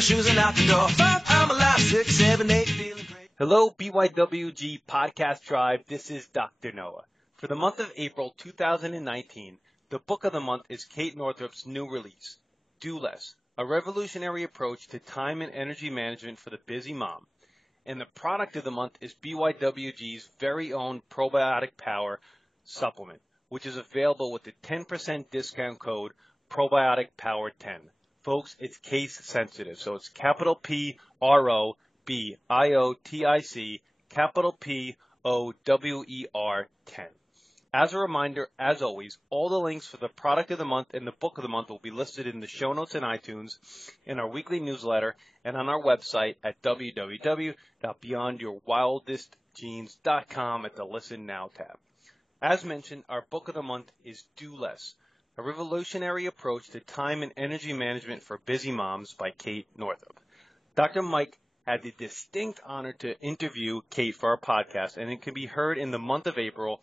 my shoes and out the door. 5, I'm alive. 6, 7, 8, feeling great. Hello, BYWG Podcast Tribe. This is Dr. Noah. For the month of April 2019, the book of the month is Kate Northrup's new release, Do Less, a revolutionary approach to time and energy management for the busy mom. And the product of the month is BYWG's very own Probiotic Power supplement, which is available with the 10% discount code Probiotic Power 10. Folks, it's case sensitive, so it's capital PROBIOTIC, capital POWER 10. As a reminder, as always, all the links for the product of the month and the book of the month will be listed in the show notes in iTunes, in our weekly newsletter, and on our website at www.beyondyourwildestgenes.com at the Listen Now tab. As mentioned, our book of the month is Do Less, a revolutionary approach to time and energy management for busy moms by Kate Northrup. Dr. Mike had the distinct honor to interview Kate for our podcast, and it can be heard in the month of April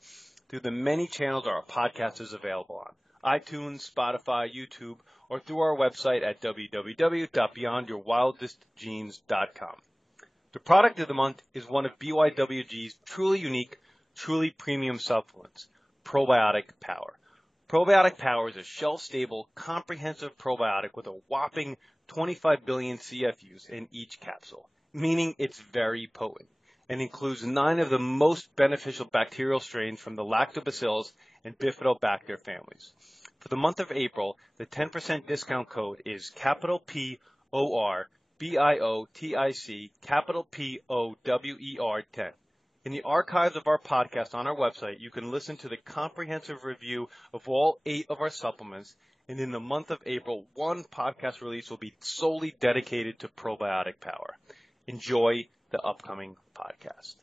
through the many channels our podcast is available on: iTunes, Spotify, YouTube, or through our website at www.beyondyourwildestgenes.com. The product of the month is one of BYWG's truly unique, truly premium supplements, Probiotic Power. Probiotic Power is a shelf-stable, comprehensive probiotic with a whopping 25 billion CFUs in each capsule, meaning it's very potent, and includes 9 of the most beneficial bacterial strains from the Lactobacillus and Bifidobacter families. For the month of April, the 10% discount code is capital PORBIOTIC, capital POWER 10. In the archives of our podcast on our website, you can listen to the comprehensive review of all 8 of our supplements, and in the month of April, one podcast release will be solely dedicated to Probiotic Power. Enjoy the upcoming podcast.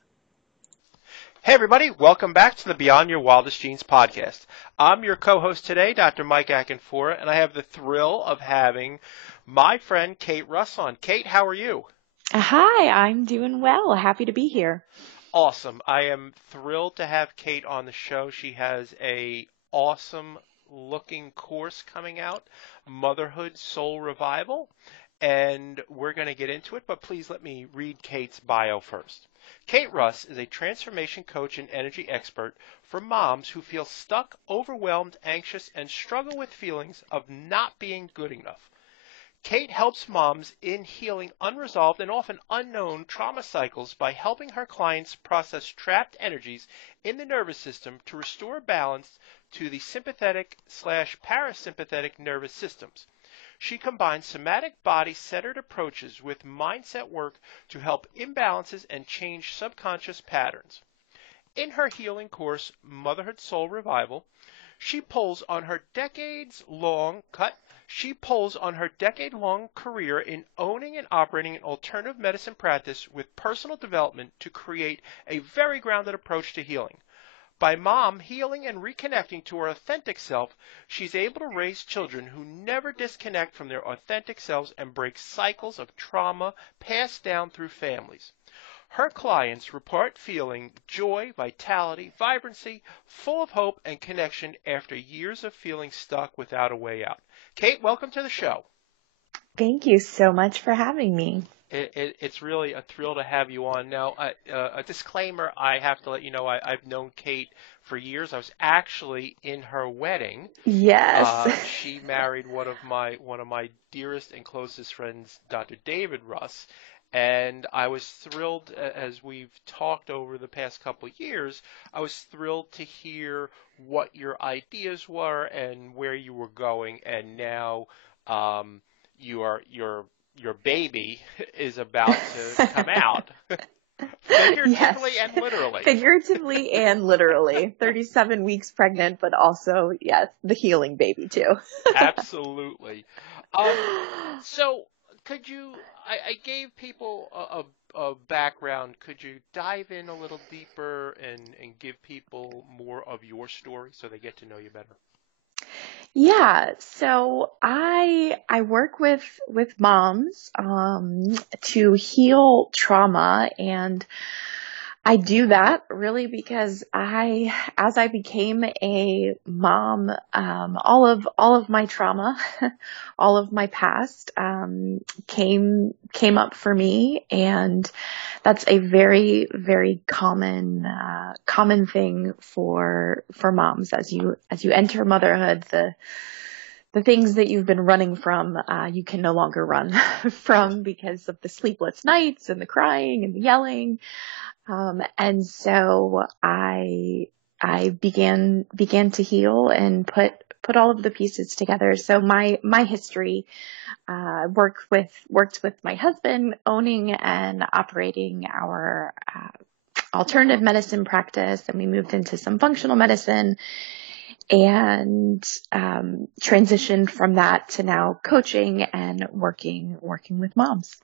Hey everybody, welcome back to the Beyond Your Wildest Genes podcast. I'm your co-host today, Dr. Mike Akinfora, and I have the thrill of having my friend Kate Russ on. Kate, how are you? Hi, I'm doing well. Happy to be here. Awesome. I am thrilled to have Kate on the show. She has a awesome looking course coming out, Motherhood Soul Revival, and we're going to get into it, but please let me read Kate's bio first. Kate Russ is a transformation coach and energy expert for moms who feel stuck, overwhelmed, anxious, and struggle with feelings of not being good enough. Kate helps moms in healing unresolved and often unknown trauma cycles by helping her clients process trapped energies in the nervous system to restore balance to the sympathetic/parasympathetic nervous systems. She combines somatic body-centered approaches with mindset work to help imbalances and change subconscious patterns. In her healing course, Motherhood Soul Revival, she pulls on her decade-long career in owning and operating an alternative medicine practice with personal development to create a very grounded approach to healing. By mom healing and reconnecting to her authentic self, she's able to raise children who never disconnect from their authentic selves and break cycles of trauma passed down through families. Her clients report feeling joy, vitality, vibrancy, full of hope and connection after years of feeling stuck without a way out. Kate, welcome to the show. Thank you so much for having me. It's really a thrill to have you on. Now, a disclaimer, I have to let you know, I've known Kate for years. I was actually in her wedding. Yes. She married one of my dearest and closest friends, Dr. David Russ. And I was thrilled, as we've talked over the past couple of years, I was thrilled to hear what your ideas were and where you were going. And now your baby is about to come out, figuratively and literally. Figuratively and literally. 37 weeks pregnant, but also, yes, the healing baby too. Absolutely. So could you, I gave people a background. Could you dive in a little deeper and give people more of your story so they get to know you better? Yeah, so I work with moms to heal trauma, and I do that really because as I became a mom, all of my trauma, all of my past, came up for me, and that's a very, very common thing for moms as you enter motherhood. The things that you've been running from, you can no longer run from because of the sleepless nights and the crying and the yelling. And so I began to heal and put all of the pieces together. So my history, worked with my husband owning and operating our, alternative medicine practice. And we moved into some functional medicine and, transitioned from that to now coaching and working with moms.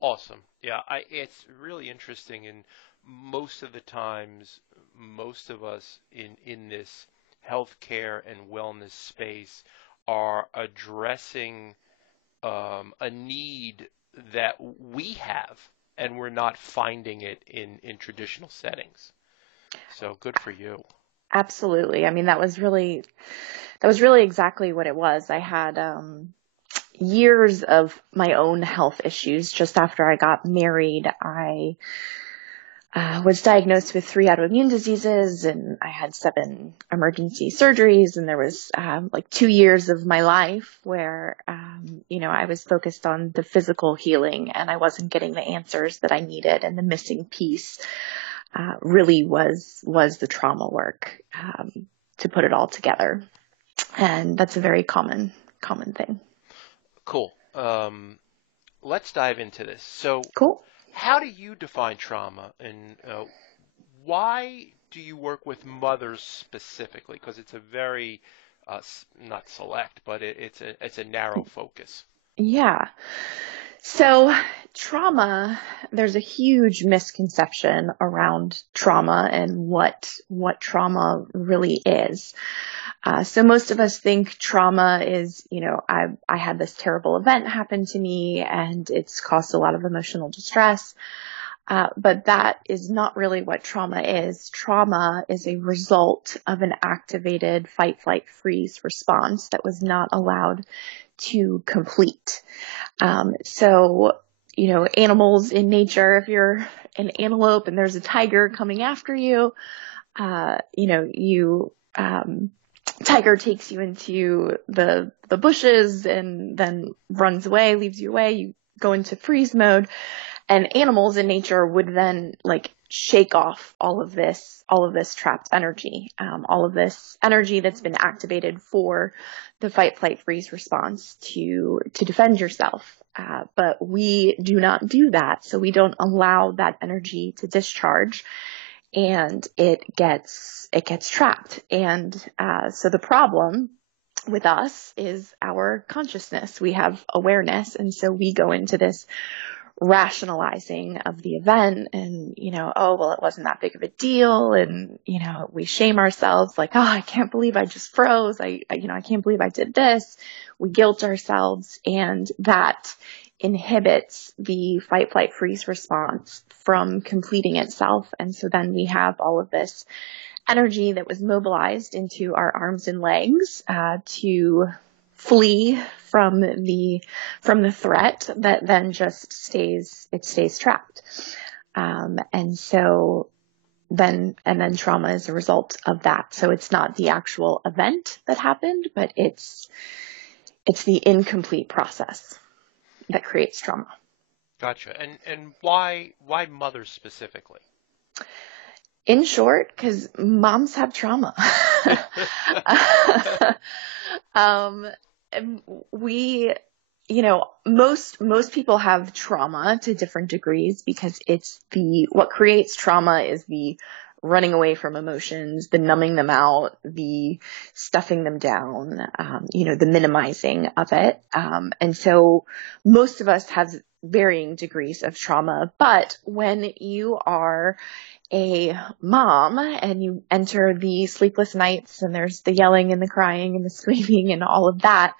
Awesome. Yeah, it's really interesting, and most of the times, most of us in this healthcare and wellness space are addressing a need that we have, and we're not finding it in traditional settings. So good for you. Absolutely. I mean, that was really exactly what it was. I had, years of my own health issues. Just after I got married, I was diagnosed with 3 autoimmune diseases, and I had 7 emergency surgeries. And there was like 2 years of my life where, I was focused on the physical healing, and I wasn't getting the answers that I needed. And the missing piece really was the trauma work, to put it all together. And that's a very common thing. Cool. Let's dive into this. So, Cool. how do you define trauma, and why do you work with mothers specifically? Because it's a very not select, but it's a narrow focus. Yeah. So trauma, there's a huge misconception around trauma and what trauma really is. So most of us think trauma is, I had this terrible event happen to me and it's caused a lot of emotional distress. But that is not really what trauma is. Trauma is a result of an activated fight, flight, freeze response that was not allowed to complete. So, animals in nature, if you're an antelope and there's a tiger coming after you, tiger takes you into the bushes and then runs away, leaves you away. You go into freeze mode, and animals in nature would then shake off all of this trapped energy, all of this energy that's been activated for the fight, flight, freeze response to defend yourself. But we do not do that. So we don't allow that energy to discharge, and it gets trapped. And, so the problem with us is our consciousness. We have awareness. And so we go into this rationalizing of the event and, oh, well, it wasn't that big of a deal. And, we shame ourselves I can't believe I just froze. I can't believe I did this. We guilt ourselves, and that inhibits the fight, flight, freeze response from completing itself. And so then we have all of this energy that was mobilized into our arms and legs, to flee from the threat that then just stays trapped. And so then trauma is a result of that. So it's not the actual event that happened, but it's the incomplete process that creates trauma. Gotcha. And why mothers specifically? In short, because moms have trauma. We, most people have trauma to different degrees, because what creates trauma is the running away from emotions, the numbing them out, the stuffing them down, the minimizing of it. And so most of us have varying degrees of trauma. But when you are a mom and you enter the sleepless nights and there's the yelling and the crying and the screaming and all of that,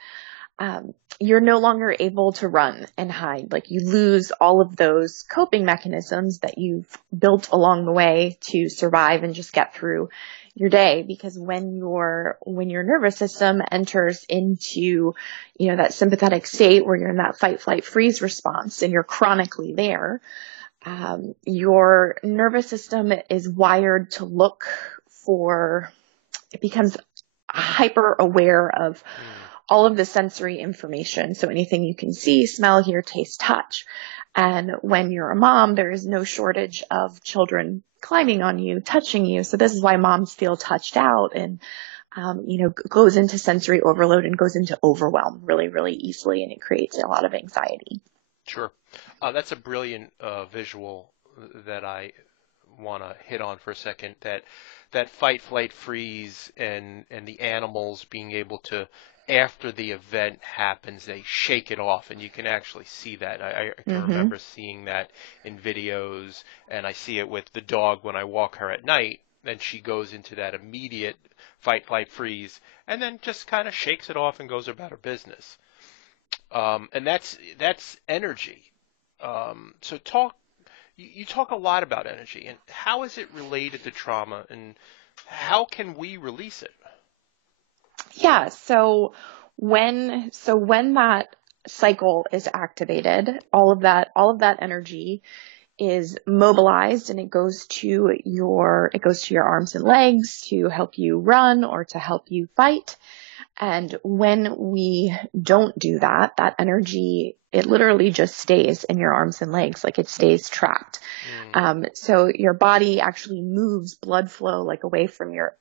you're no longer able to run and hide. Like you lose all of those coping mechanisms that you've built along the way to survive and just get through your day. Because when your nervous system enters into, that sympathetic state where you're in that fight, flight, freeze response and you're chronically there, your nervous system is wired to look for, it becomes hyper aware of all of the sensory information. So anything you can see, smell, hear, taste, touch. And when you're a mom, there is no shortage of children climbing on you, touching you. So this is why moms feel touched out and, goes into sensory overload and goes into overwhelm really, really easily. And it creates a lot of anxiety. Sure. That's a brilliant visual that I want to hit on for a second, that fight, flight, freeze and the animals being able to, after the event happens, they shake it off, and you can actually see that. I can remember seeing that in videos, and I see it with the dog when I walk her at night, and she goes into that immediate fight, flight, freeze, and then just kind of shakes it off and goes about her business. And that's energy. So you talk a lot about energy, and how is it related to trauma, and how can we release it? Yeah. So when that cycle is activated, all of that energy is mobilized and it goes to your arms and legs to help you run or to help you fight. And when we don't do that, that energy, it literally just stays in your arms and legs, like it stays trapped. So your body actually moves blood flow like away from your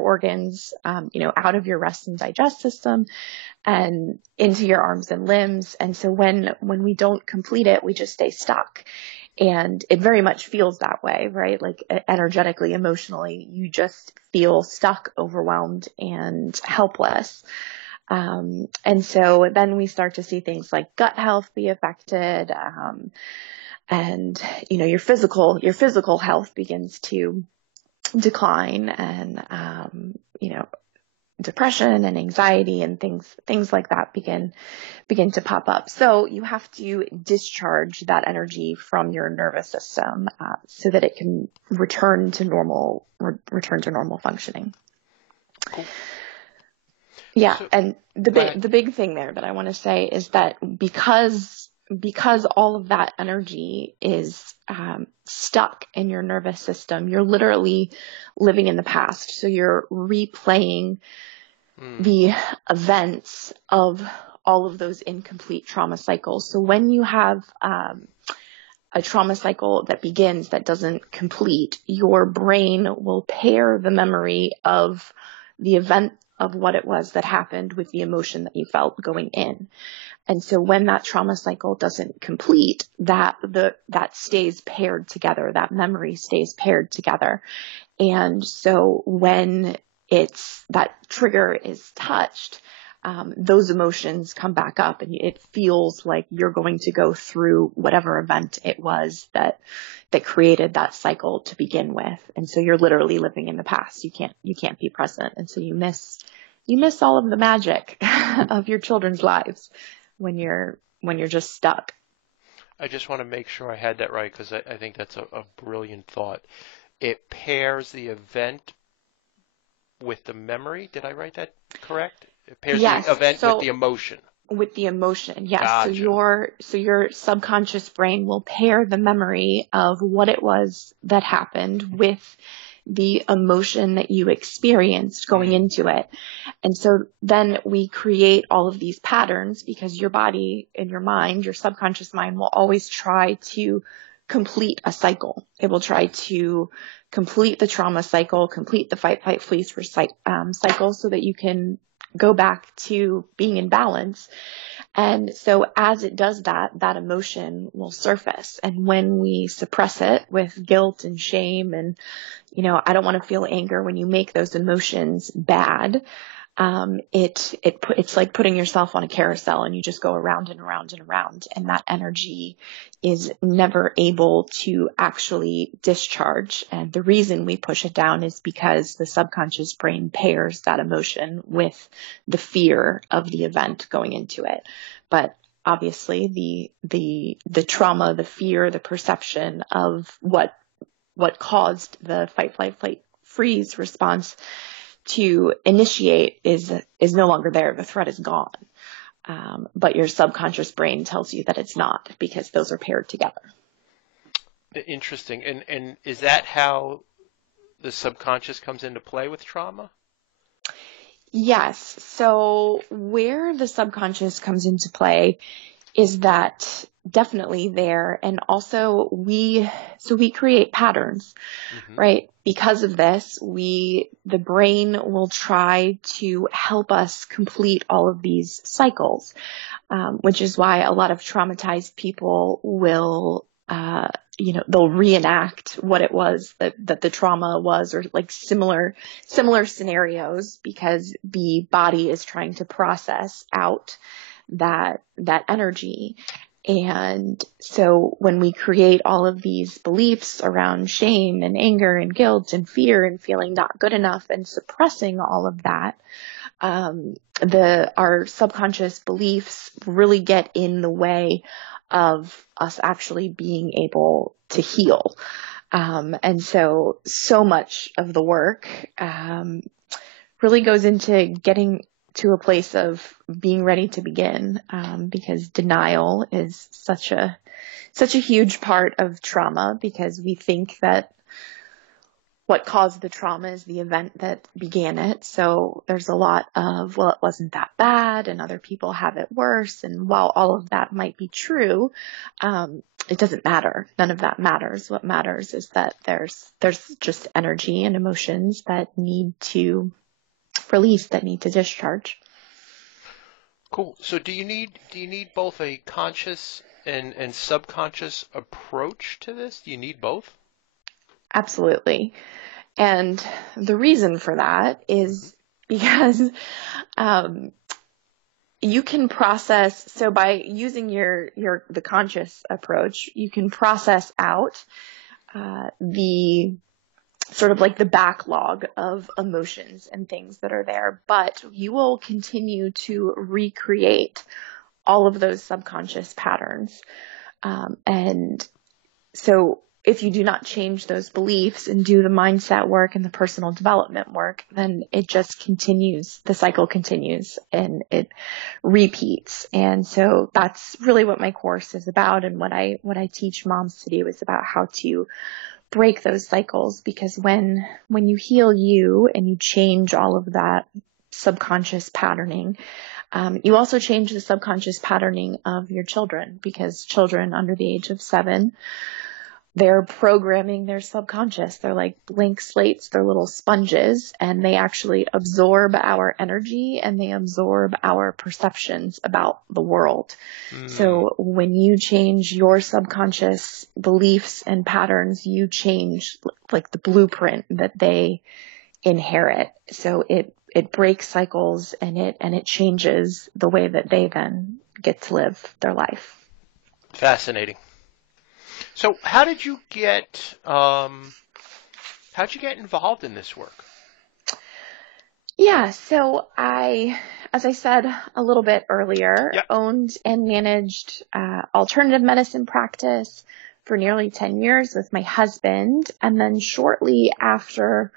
organs, out of your rest and digest system and into your arms and limbs. And so when we don't complete it, we just stay stuck. And it very much feels that way, right? Like energetically, emotionally, you just feel stuck, overwhelmed, and helpless. And so then we start to see things like gut health be affected, and your physical health begins to decline, and depression and anxiety and things like that begin to pop up. So you have to discharge that energy from your nervous system so that it can return to normal functioning. Cool. Yeah, and the big thing there that I want to say is that because all of that energy is stuck in your nervous system, you're literally living in the past. So you're replaying the events of all of those incomplete trauma cycles. So when you have a trauma cycle that begins that doesn't complete, your brain will pair the memory of the event of what it was that happened with the emotion that you felt going in. And so when that trauma cycle doesn't complete, that stays paired together, that memory stays paired together. And so when that trigger is touched, those emotions come back up and it feels like you're going to go through whatever event it was that created that cycle to begin with. And so you're literally living in the past. You can't be present. And so you miss all of the magic of your children's lives when you're just stuck. I just want to make sure I had that right, because I think that's a brilliant thought. It pairs the event with the memory. Did I write that correct? It pairs the event with the emotion. With the emotion, yes. Gotcha. So your subconscious brain will pair the memory of what it was that happened with the emotion that you experienced going into it. And so then we create all of these patterns because your body and your mind, your subconscious mind, will always try to complete a cycle. It will try to complete the trauma cycle, complete the fight, flight, freeze cycle so that you can go back to being in balance. And so as it does that emotion will surface. And when we suppress it with guilt and shame and, I don't want to feel anger, when you make those emotions bad, it's like putting yourself on a carousel and you just go around and around and around, and that energy is never able to actually discharge. And the reason we push it down is because the subconscious brain pairs that emotion with the fear of the event going into it. But obviously the trauma, the fear, the perception of what caused the fight, flight, freeze response to initiate is no longer there. The threat is gone. But your subconscious brain tells you that it's not, because those are paired together. Interesting. And is that how the subconscious comes into play with trauma? Yes. So where the subconscious comes into play is that definitely there. And also we create patterns, right? Because of this, the brain will try to help us complete all of these cycles, which is why a lot of traumatized people will, they'll reenact what it was that the trauma was, or like similar scenarios, because the body is trying to process out that energy. And so when we create all of these beliefs around shame and anger and guilt and fear and feeling not good enough and suppressing all of that, our subconscious beliefs really get in the way of us actually being able to heal. And so much of the work really goes into getting to a place of being ready to begin, because denial is such a huge part of trauma, because we think that what caused the trauma is the event that began it. So there's a lot of, well, it wasn't that bad and other people have it worse. And while all of that might be true, it doesn't matter. None of that matters. What matters is that there's just energy and emotions that need to release, that need to discharge. Cool. So do you need both a conscious and subconscious approach to this? Do you need both? Absolutely. And the reason for that is because you can process, so by using the conscious approach, you can process out the sort of like the backlog of emotions and things that are there, but you will continue to recreate all of those subconscious patterns. And so if you do not change those beliefs and do the mindset work and the personal development work, then it just continues. The cycle continues and it repeats. And so that's really what my course is about. And what I teach moms to do is about how to break those cycles, because when you heal you and you change all of that subconscious patterning, you also change the subconscious patterning of your children, because children under the age of 7, they're programming their subconscious. They're like blank slates. They're little sponges, and they actually absorb our energy and they absorb our perceptions about the world. So when you change your subconscious beliefs and patterns, you change like the blueprint that they inherit. So it breaks cycles and it changes the way that they then get to live their life. Fascinating. So how did you get involved in this work? Yeah, so as I said a little bit earlier, owned and managed alternative medicine practice for nearly 10 years with my husband. And then shortly after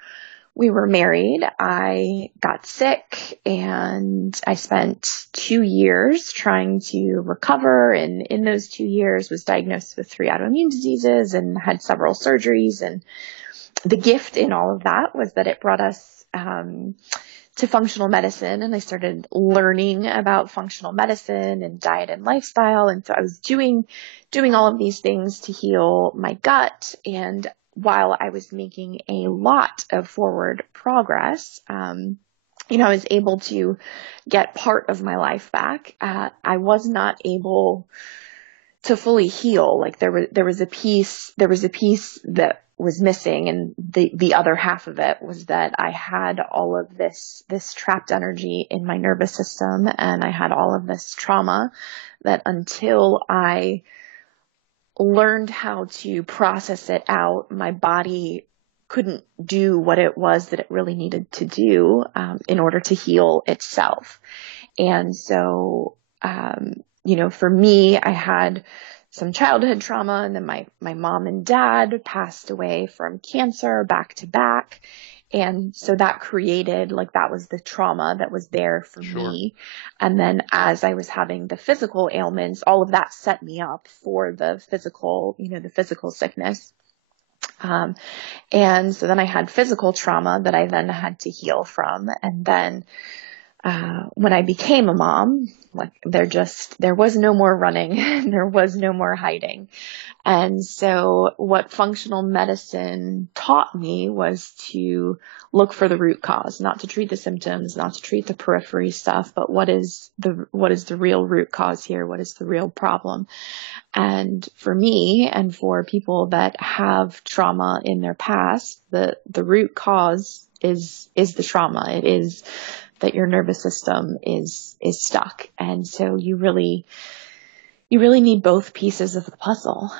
we were married, I got sick and I spent 2 years trying to recover. And in those 2 years was diagnosed with 3 autoimmune diseases and had several surgeries. And the gift in all of that was that it brought us to functional medicine. And I started learning about functional medicine and diet and lifestyle. And so I was doing all of these things to heal my gut. And while I was making a lot of forward progress, I was able to get part of my life back. I was not able to fully heal. Like there was a piece that was missing. And the other half of it was that I had all of this trapped energy in my nervous system, and I had all of this trauma that until I learned how to process it out, my body couldn't do what it was that it really needed to do in order to heal itself. And so, for me, I had some childhood trauma, and then my mom and dad passed away from cancer back to back. And so that created, that was the trauma that was there for me. And then as I was having the physical ailments, all of that set me up for the physical sickness. And so then I had physical trauma that I then had to heal from. And then, when I became a mom, there was no more running, there was no more hiding. And so what functional medicine taught me was to look for the root cause, not to treat the symptoms, not to treat the periphery stuff, but what is the real root cause here? What is the real problem? And for me, and for people that have trauma in their past, the root cause is the trauma. It is that your nervous system is stuck. And so you really need both pieces of the puzzle,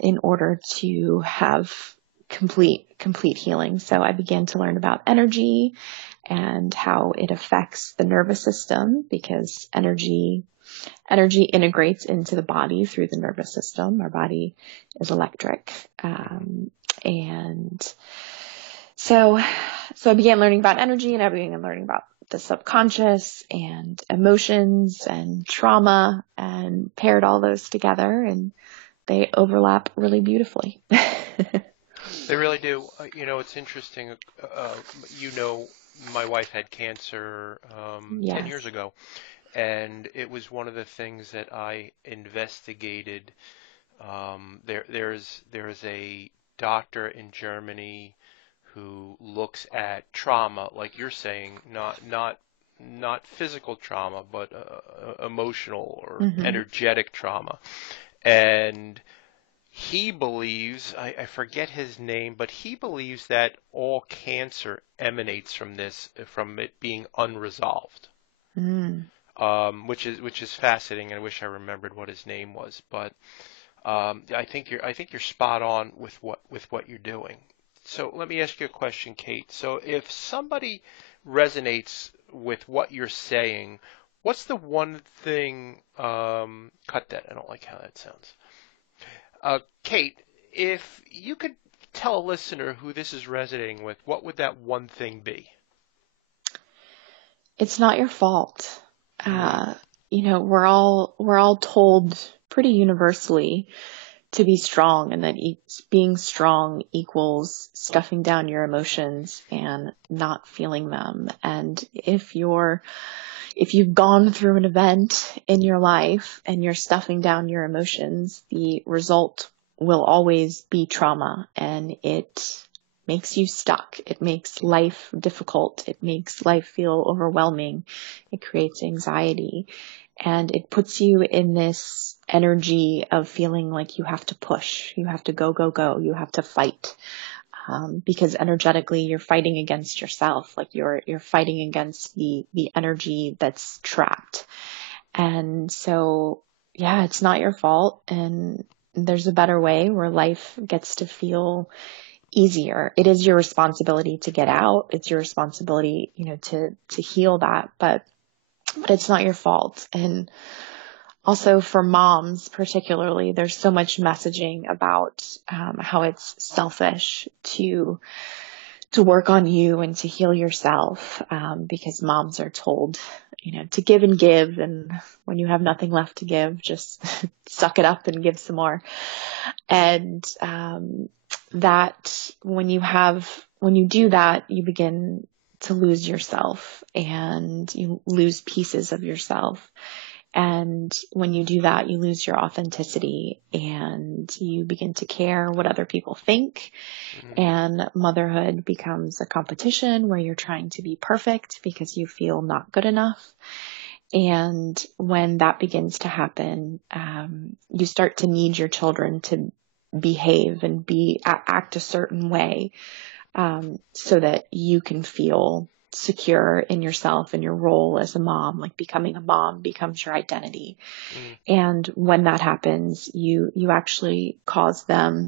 in order to have complete healing. So I began to learn about energy and how it affects the nervous system, because energy integrates into the body through the nervous system. Our body is electric. And so I began learning about energy, and I began learning about the subconscious and emotions and trauma, and paired all those together, and they overlap really beautifully. They really do. It's interesting. My wife had cancer 10 years ago, and it was one of the things that I investigated. There's a doctor in Germany who looks at trauma, like you're saying, not physical trauma, but emotional or energetic trauma. And he believes, I forget his name, but he believes that all cancer emanates from it being unresolved. Which is fascinating. I wish I remembered what his name was, but I think you're spot on with what you're doing. So let me ask you a question, Kate. So if somebody resonates with what you're saying, what's the one thing? Cut that. I don't like how that sounds. Kate, if you could tell a listener who this is resonating with, what would that one thing be? It's not your fault. We're all told pretty universally to be strong, and that being strong equals stuffing down your emotions and not feeling them. And if you've gone through an event in your life and you're stuffing down your emotions, the result will always be trauma, and it makes you stuck. It makes life difficult. It makes life feel overwhelming. It creates anxiety, and it puts you in this energy of feeling like you have to push, you have to go, you have to fight, because energetically you're fighting against yourself, like you're fighting against the energy that's trapped. And so, it's not your fault, and there's a better way where life gets to feel easier. It is your responsibility to get out. It's your responsibility, to heal that, but it's not your fault. And also for moms particularly, there's so much messaging about how it's selfish to work on you and to heal yourself, because moms are told, to give and give, and when you have nothing left to give, just suck it up and give some more. And that when you do that, you begin to lose yourself, and you lose pieces of yourself. And when you do that, you lose your authenticity, and you begin to care what other people think. And motherhood becomes a competition where you're trying to be perfect because you feel not good enough. And when that begins to happen, you start to need your children to behave and act a certain way, so that you can feel secure in yourself and your role as a mom. Like becoming a mom becomes your identity. And when that happens, you actually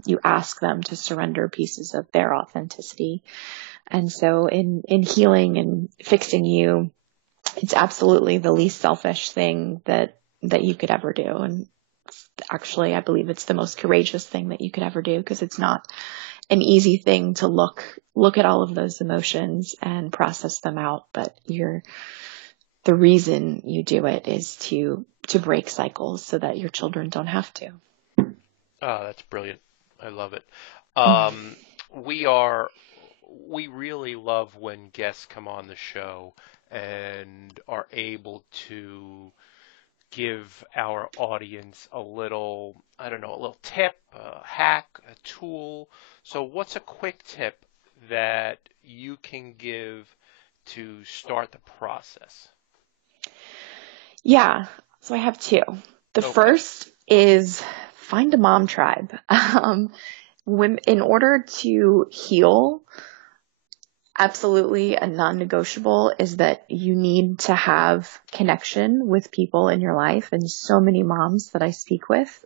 you ask them to surrender pieces of their authenticity. And so in healing and fixing you, it's absolutely the least selfish thing that you could ever do. And actually, I believe it's the most courageous thing that you could ever do, because it's not an easy thing to look at all of those emotions and process them out. But the reason you do it is to break cycles so that your children don't have to. Oh, that's brilliant. I love it. We really love when guests come on the show and are able to give our audience a little tip, a hack, a tool. So what's a quick tip that you can give to start the process? Yeah. So I have two. The first is find a mom tribe. In order to heal, absolutely a non-negotiable is that you need to have connection with people in your life. And so many moms that I speak with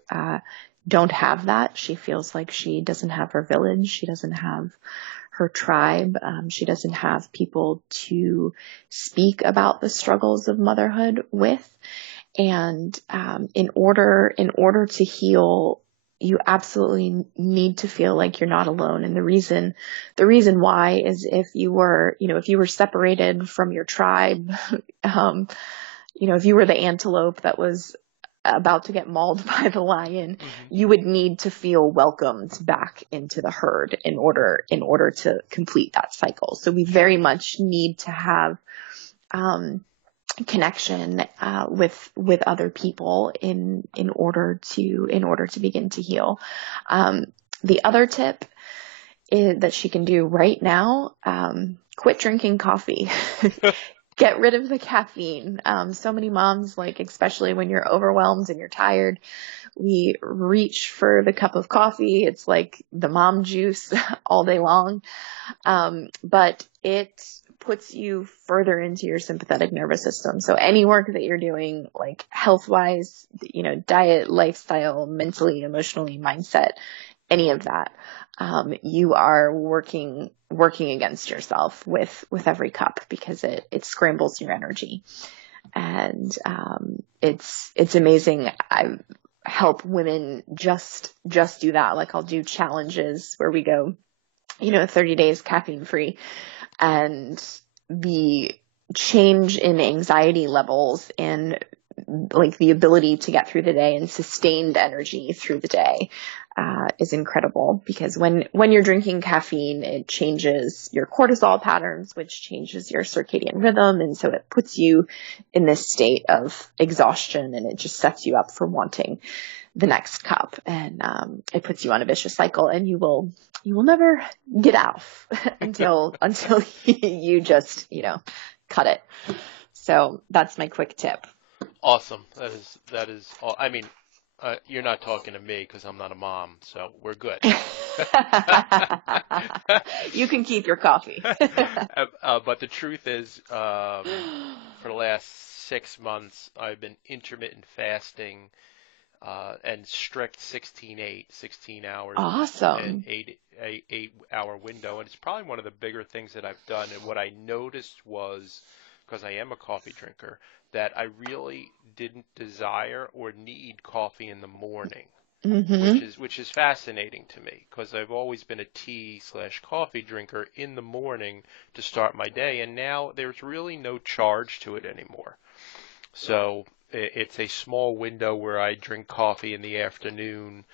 don't have that. She feels like she doesn't have her village. She doesn't have her tribe. She doesn't have people to speak about the struggles of motherhood with. And in order to heal, you absolutely need to feel like you're not alone. And the reason why is if you were separated from your tribe, if you were the antelope that was about to get mauled by the lion, you would need to feel welcomed back into the herd in order to complete that cycle. So we very much need to have connection with other people in order to begin to heal. The other tip that she can do right now, quit drinking coffee. Get rid of the caffeine. So many moms, especially when you're overwhelmed and you're tired, we reach for the cup of coffee. It's like the mom juice all day long. But it puts you further into your sympathetic nervous system. So any work that you're doing, health-wise, diet, lifestyle, mentally, emotionally, mindset, any of that, you are working against yourself with every cup, because it scrambles your energy. And it's amazing. I help women just do that. I'll do challenges where we go, 30 days caffeine free, and the change in anxiety levels and the ability to get through the day and sustained energy through the day is incredible, because when you're drinking caffeine, it changes your cortisol patterns, which changes your circadian rhythm. And so it puts you in this state of exhaustion, and it just sets you up for wanting the next cup. And it puts you on a vicious cycle, and you will never get out until you just, cut it. So that's my quick tip. Awesome. That is. I mean, you're not talking to me because I'm not a mom, so we're good. You can keep your coffee. But the truth is, for the last 6 months, I've been intermittent fasting and strict 16 hours. Awesome. And 8-hour window. And it's probably one of the bigger things that I've done. And what I noticed was, because I am a coffee drinker, that I really didn't desire or need coffee in the morning, which is fascinating to me, because I've always been a tea/coffee drinker in the morning to start my day, and now there's really no charge to it anymore. So it's a small window where I drink coffee in the afternoon,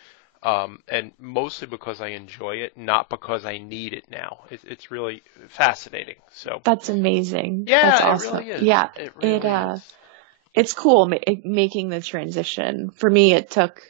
and mostly because I enjoy it, not because I need it now. It's really fascinating. So that's amazing. Yeah, that's awesome. It really is. Yeah, it really is. It's cool making the transition. For me, it took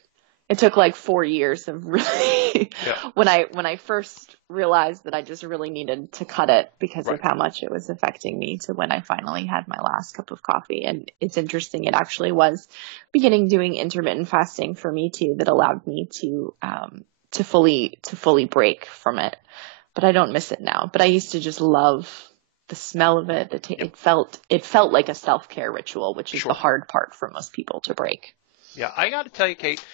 4 years of really when I first realized that I just really needed to cut it because of how much it was affecting me, to when I finally had my last cup of coffee. And it's interesting. It actually was beginning doing intermittent fasting for me too that allowed me to to fully break from it. But I don't miss it now. But I used to just love the smell of it. It felt like a self-care ritual, which is the hard part for most people to break. Yeah, I got to tell you, Kate,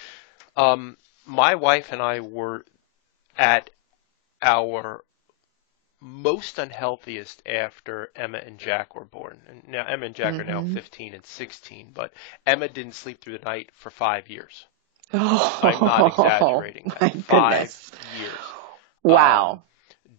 my wife and I were at our most unhealthiest after Emma and Jack were born. And now Emma and Jack are now 15 and 16, but Emma didn't sleep through the night for 5 years. Oh, I'm not exaggerating. My 5 goodness. years. Wow.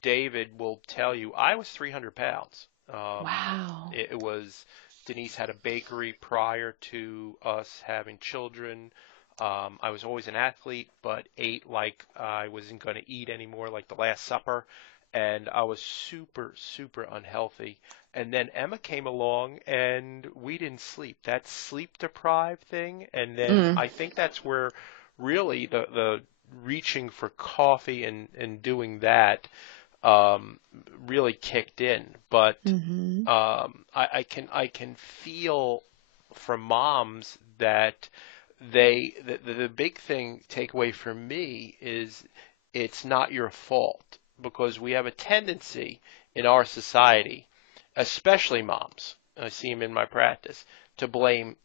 David will tell you I was 300 pounds. Wow. It was, Denise had a bakery prior to us having children. I was always an athlete, but ate like I wasn't going to eat anymore, like the Last Supper. And I was super, super unhealthy. And then Emma came along, and we didn't sleep. That sleep-deprived thing, and then I think that's where really the reaching for coffee and doing that really kicked in. But I can feel from moms that the big thing takeaway for me is it's not your fault. Because we have a tendency in our society, especially moms, I see them in my practice, to blame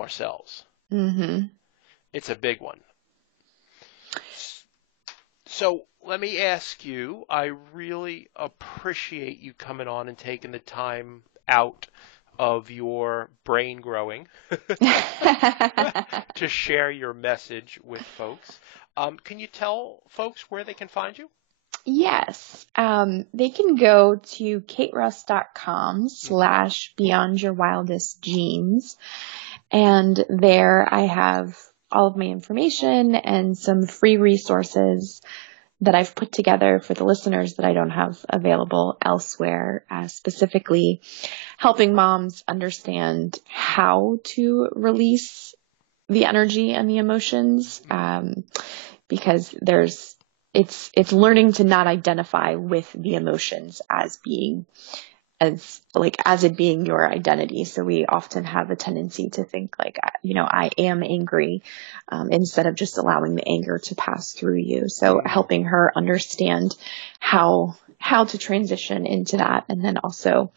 ourselves. Mm-hmm. It's a big one. So let me ask you, I really appreciate you coming on and taking the time out of your brain growing to share your message with folks. Can you tell folks where they can find you? Yes. They can go to kateruss.com/beyondyourwildestdreams. And there I have all of my information and some free resources that I've put together for the listeners that I don't have available elsewhere, specifically helping moms understand how to release the energy and the emotions, because it's learning to not identify with the emotions as it being your identity. So we often have a tendency to think like, I am angry, instead of just allowing the anger to pass through you. So helping her understand how to transition into that. And then also,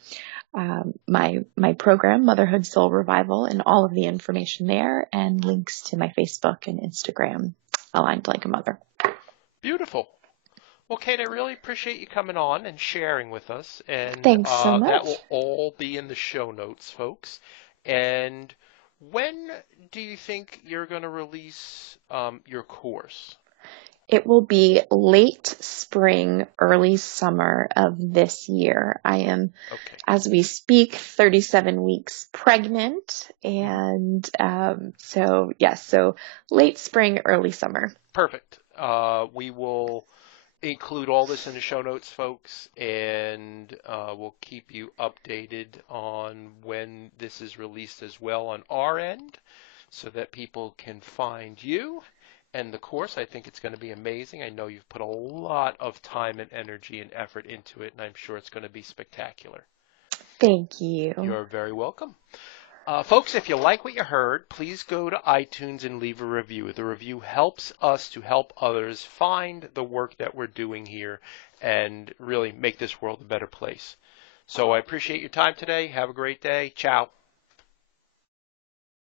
my program, Motherhood Soul Revival, and all of the information there, and links to my Facebook and Instagram, Aligned Like a Mother. Beautiful. Well, Kate, I really appreciate you coming on and sharing with us. And Thanks so much. That will all be in the show notes, folks. And when do you think you're going to release your course? It will be late spring, early summer of this year. I am, as we speak, 37 weeks pregnant. And so late spring, early summer. Perfect. We will include all this in the show notes, folks, and we'll keep you updated on when this is released as well on our end so that people can find you and the course. I think it's going to be amazing. I know you've put a lot of time and energy and effort into it, and I'm sure it's going to be spectacular. Thank you. You're very welcome. Folks, if you like what you heard, please go to iTunes and leave a review. The review helps us to help others find the work that we're doing here and really make this world a better place. So I appreciate your time today. Have a great day. Ciao.